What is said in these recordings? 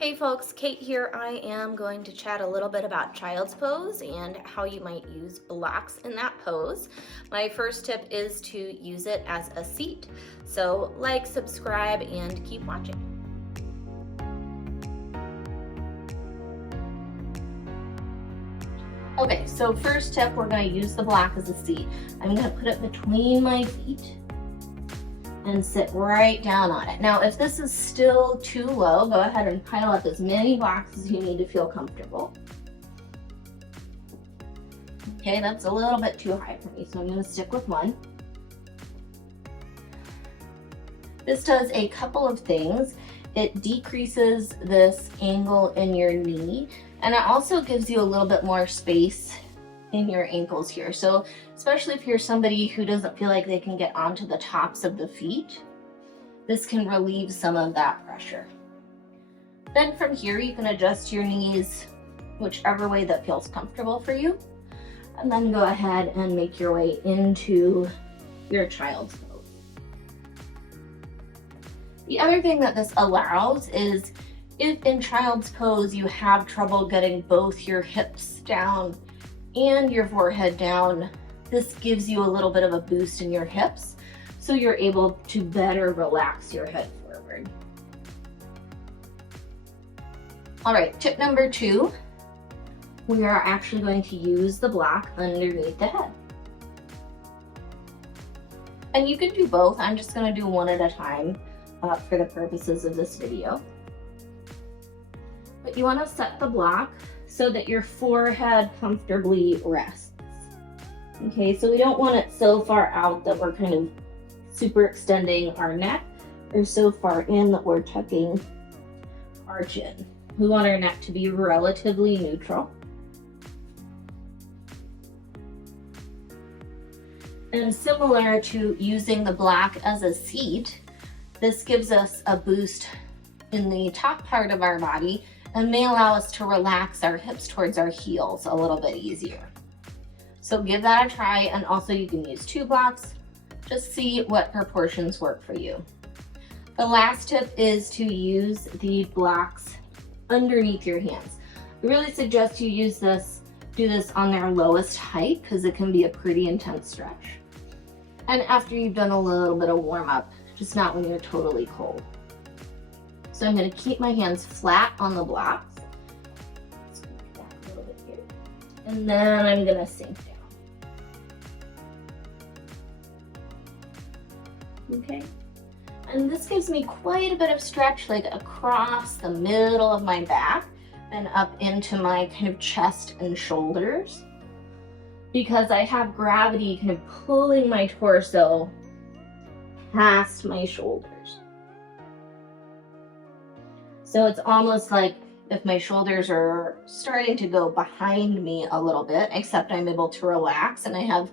Hey folks, Kate here. I am going to chat a little bit about child's pose and how you might use blocks in that pose. My first tip is to use it as a seat. So like, subscribe, and keep watching. Okay, so first tip, we're going to use the block as a seat. I'm going to put it between my feet and sit right down on it. Now, if this is still too low, go ahead and pile up as many blocks as you need to feel comfortable. Okay, that's a little bit too high for me, so I'm going to stick with one. This does a couple of things. It decreases this angle in your knee, and it also gives you a little bit more space in your ankles here. So especially if you're somebody who doesn't feel like they can get onto the tops of the feet, this can relieve some of that pressure. Then from here, you can adjust your knees whichever way that feels comfortable for you. And then go ahead and make your way into your child's pose. The other thing that this allows is if in child's pose you have trouble getting both your hips down and your forehead down, this gives you a little bit of a boost in your hips, so you're able to better relax your head forward. All right, tip number 2, we are actually going to use the block underneath the head. And you can do both. I'm just going to do one at a time for the purposes of this video. But you want to set the block so that your forehead comfortably rests. Okay, so we don't want it so far out that we're kind of super extending our neck, or so far in that we're tucking our chin. We want our neck to be relatively neutral. And similar to using the block as a seat, this gives us a boost in the top part of our body and may allow us to relax our hips towards our heels a little bit easier. So give that a try, and also you can use 2 blocks. Just see what proportions work for you. The last tip is to use the blocks underneath your hands. I really suggest you do this on their lowest height because it can be a pretty intense stretch. And after you've done a little bit of warm up, just not when you're totally cold. So I'm going to keep my hands flat on the blocks. Let's move back a little bit here. And then I'm going to sink down. Okay. And this gives me quite a bit of stretch, like across the middle of my back and up into my kind of chest and shoulders, because I have gravity kind of pulling my torso past my shoulders. So it's almost like if my shoulders are starting to go behind me a little bit, except I'm able to relax and I have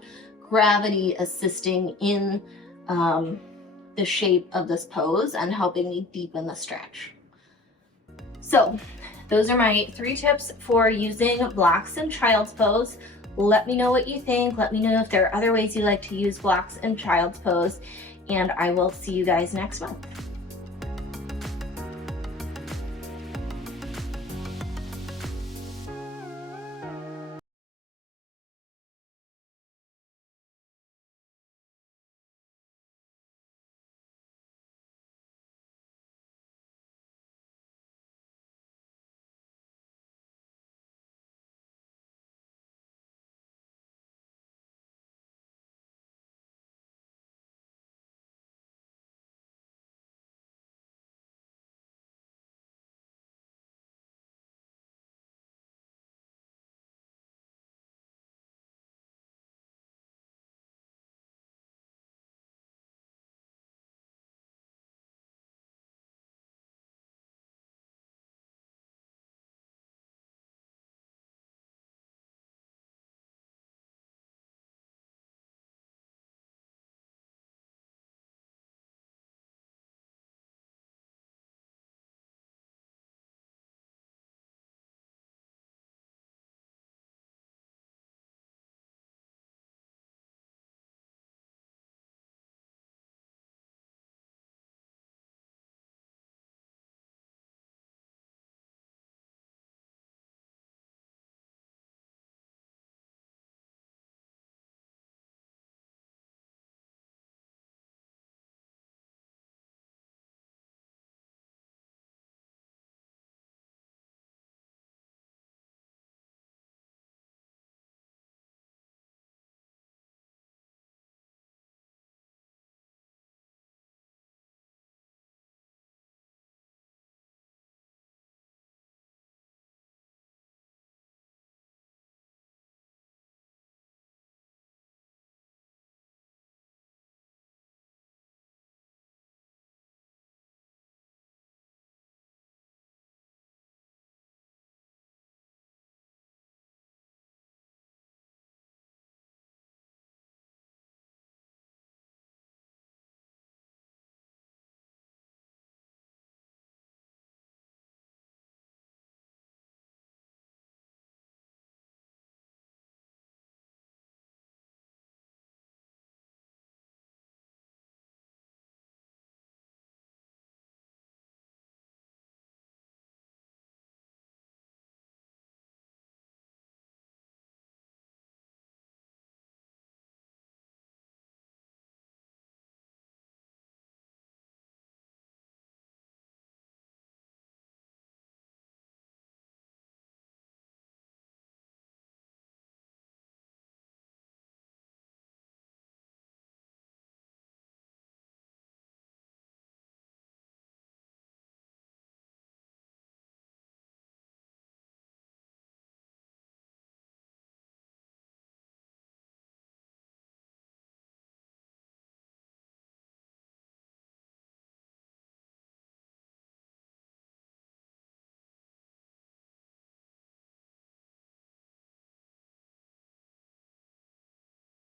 gravity assisting in the shape of this pose and helping me deepen the stretch. So those are my 3 tips for using blocks in child's pose. Let me know what you think. Let me know if there are other ways you like to use blocks in child's pose, and I will see you guys next month.